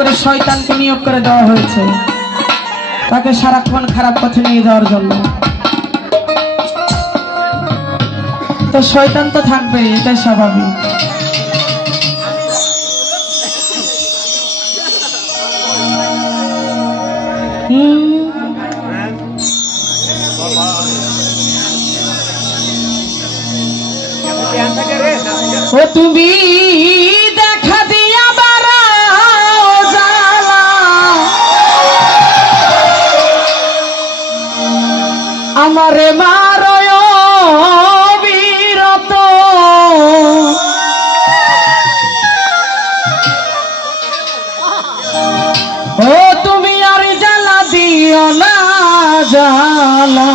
করে শয়তানকে নিয়োগ করে দেওয়া হয়েছে তাকে সারাক্ষণ খারাপ পথে নিয়ে যাওয়ার জন্য। তো শয়তান তো থাকবেই, এটাই স্বাভাবিক। ও তুমি দেখা দিয়া বাড়াও জ্বালা, আমারে মারয় বিরত, ও তুমি আর জ্বালা দিও না জ্বালা,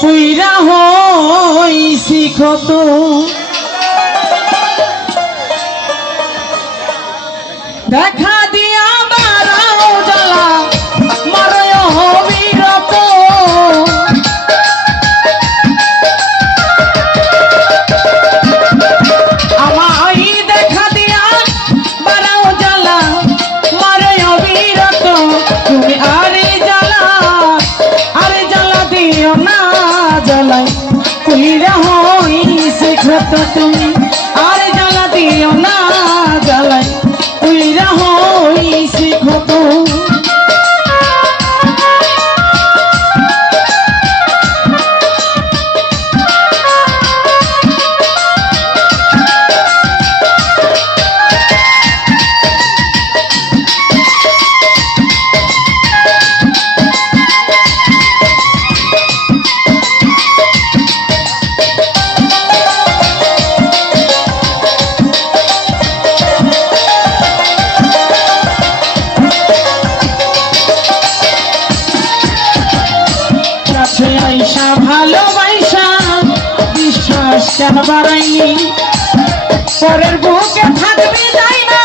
পুইরা হইছি ক্ষত, দেখা দিয়া বাড়াও জ্বালা মারয় বিরত, আমায় দেখা দিয়া বাড়াও জ্বালা মারয় বিরত, তুমি আরে জ্বালা দিও না জ্বালাই পুইরা হইছি ক্ষত, তুমি আর জ্বালা দিও না জ্বালাই পুইরা হইছি ক্ষত। ভালোবাসা বিশ্বাস কেন বাড়াইনি, পরের বুকে থাকবি যাই না,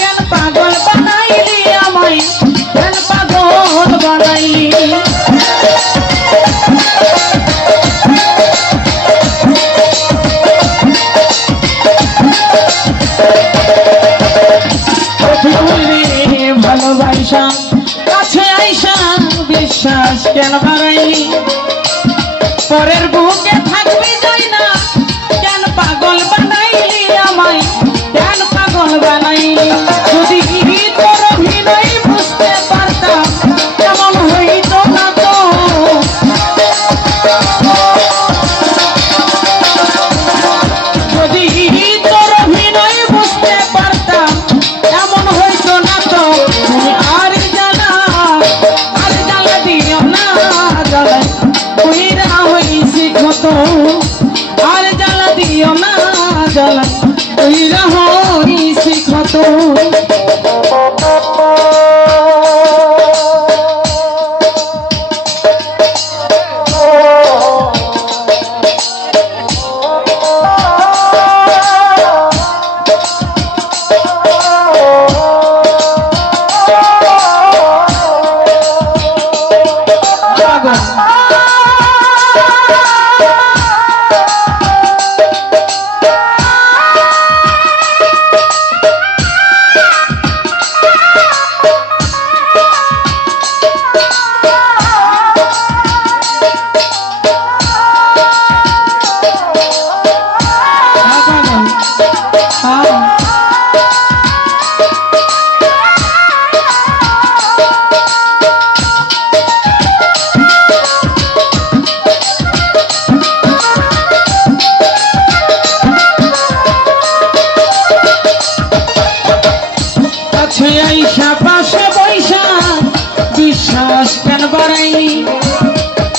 কেন পাগল বানাইলি আমায়, কেন পাগল বানাইলি, ভালোবাসা কাছে আইসা বিশ্বাস কেন বাড়াইলি, পরের বুকে থাকবি যাই না, কেন পাগল বানাইলি আমায়, কেন পাগল বানাইলি, যদি তোর অভিনয় বুঝতে পারতাম কেমন হইত না তো, যদি তোর অভিনয় বুঝতে পারতাম এমন হইত না তো, তুমি আর জ্বালা দিও না জ্বালা পুইরা হইছি ক্ষত, আর জ্বালা দিও না জ্বালা পুইরা হইছি ক্ষত। পাশে বৈশা বিশ্বাস কেন বাড়াইনি,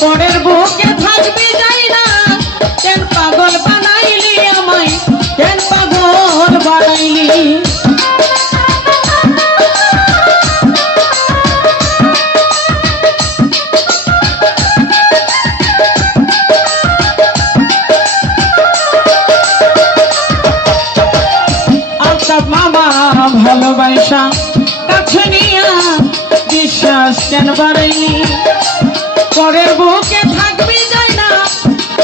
পরের বুকে থাকবি যাই না, কেন পাগল বানাইলি আমায়, কেন পাগল বানাইলি, মামা ভালোবাসা কাছে নিয়া বিশ্বাস কেন বাড়াইনি, পরের বুকে থাকবি যাই না,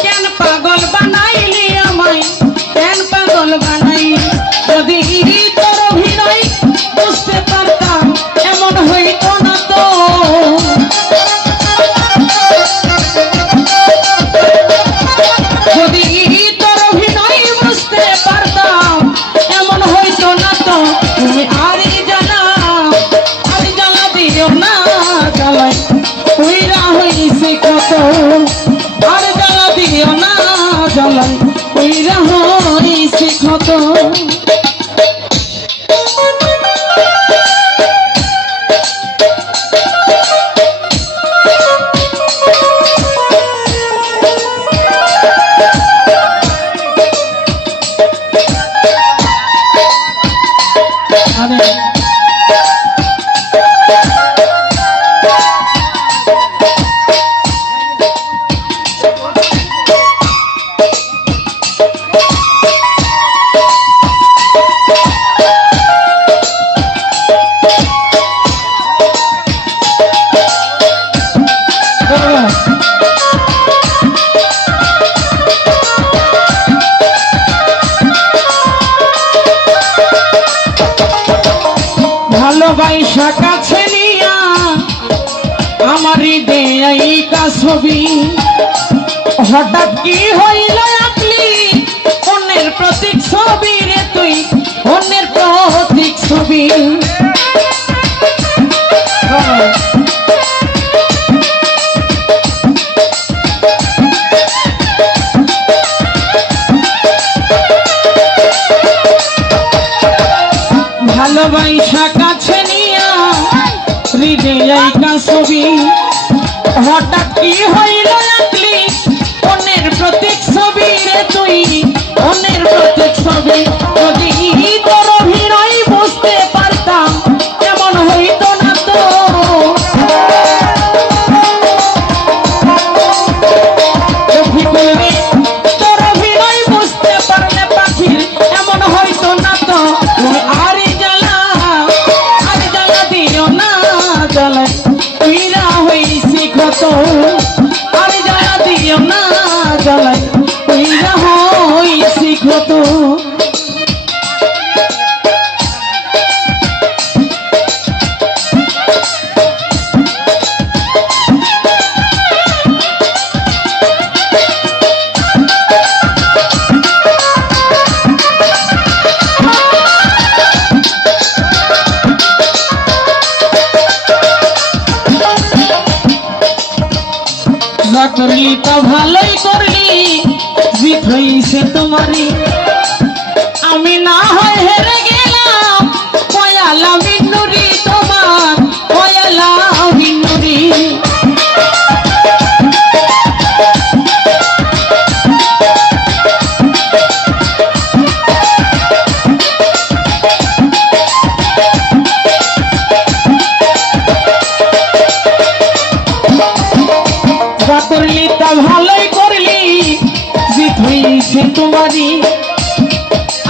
কেন পাগল বানাইলি আমায়, কেন পাগল বানাইলি, যদি তোর অভিনয় বুঝতে পারতাম এমন হইতো না তো। যদি তোর অভিনয় বুঝতে পারতাম এমন হইতো না তো। তুমি আরে জ্বালা দিও না, জ্বালাই কইরা হইছে কত। আর জ্বালা দিও না, জ্বালাই কইরা হইছে কত। ভালোবাসা কাছে নিয়া আমারই দেয়া ছবি হঠাৎ কি হইল আপনি অন্যের প্রতীক ছবি রে তুই অন্যের প্রতীক ছবি। ভালোবাসা কাছে নিয়া হৃদয়কা ছবি হঠাৎ কি হইল আপনি অন্যের প্রতীক ছবি রে তুই অন্যের প্রতীক ছবি। যদি তোর অভিনয় বুঝতে পারতাম এমন হইতো না তো। তোর অভিনয় বুঝতে পারলে পাখির এমন হইতো না তো। আরে জ্বালা দিও না, জ্বালা কইরা হইছে কত। আরে জ্বালা দিও না, জ্বালা কইরা হইছে কত। যা করলি তা ভালোই করলি, জিত হইছে তোমারই। আমি না হয় হেরে গেলাম, পয়ালা বিনুরি তোমার, পয়ালা বিনুরি। করলি তা ভালোই করলি, জিত হইছে তোমারই।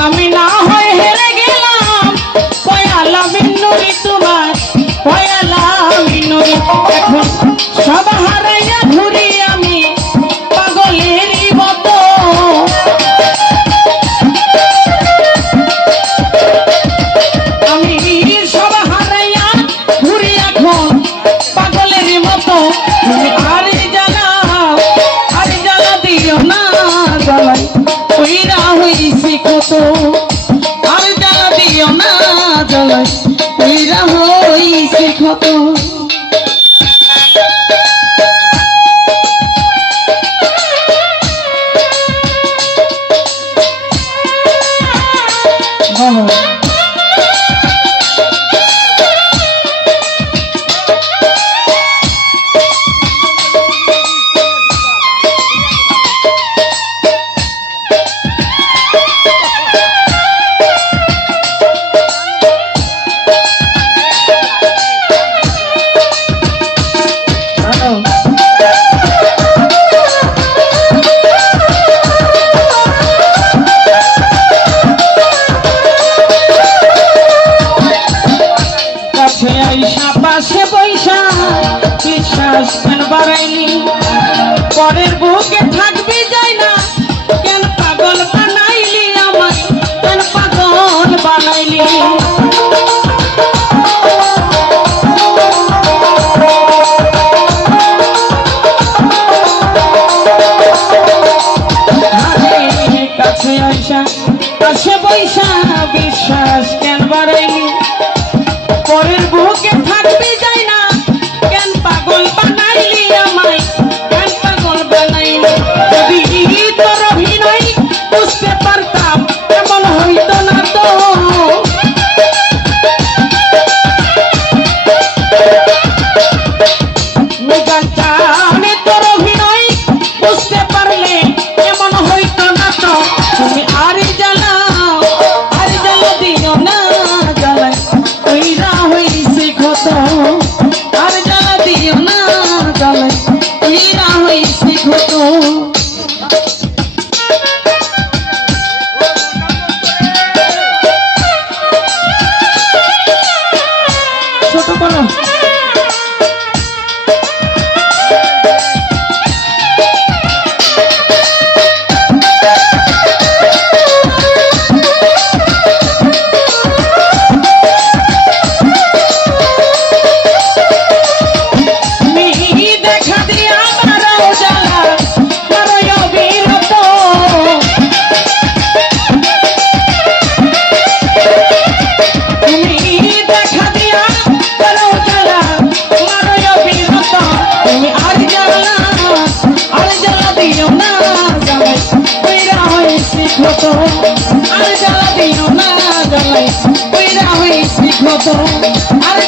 আমি না হয় হেরে গেলাম, পয়ালা বিনুরি তোমার, পয়ালা বিনুরি। এখন সব হারাইয়া ঘুরি আমি পাগলেরই মতো। আমি সব হারাইয়া ঘুরি এখন পাগলের মতো। আরে জ্বালা দিও না, জ্বালাই কইরা হইছে কত। আর জ্বালা দিও না, জ্বালাই কইরা হইছে কত। না বিশ্বাস কেন বাড়াইলি পরের বুকে থাকবি যাই না কেন পাগল বানাইলি আমায় কেন পাগল বানাইলি যদি তোর অভিনয় বুঝতে পারতাম এমন হইতো না তো জানি তোর অভিনয় বুঝতে পারলে এমন হইতো না তো তুমি আর জ্বালা দিও না জ্বালাই কইরা হইছে ক্ষত আর জ্বালা দিও না জ্বালাই কইরা হইছে ক্ষত ছোট করো আর জ্বালা দিও না জ্বালাই কইরা হইছি ক্ষত আর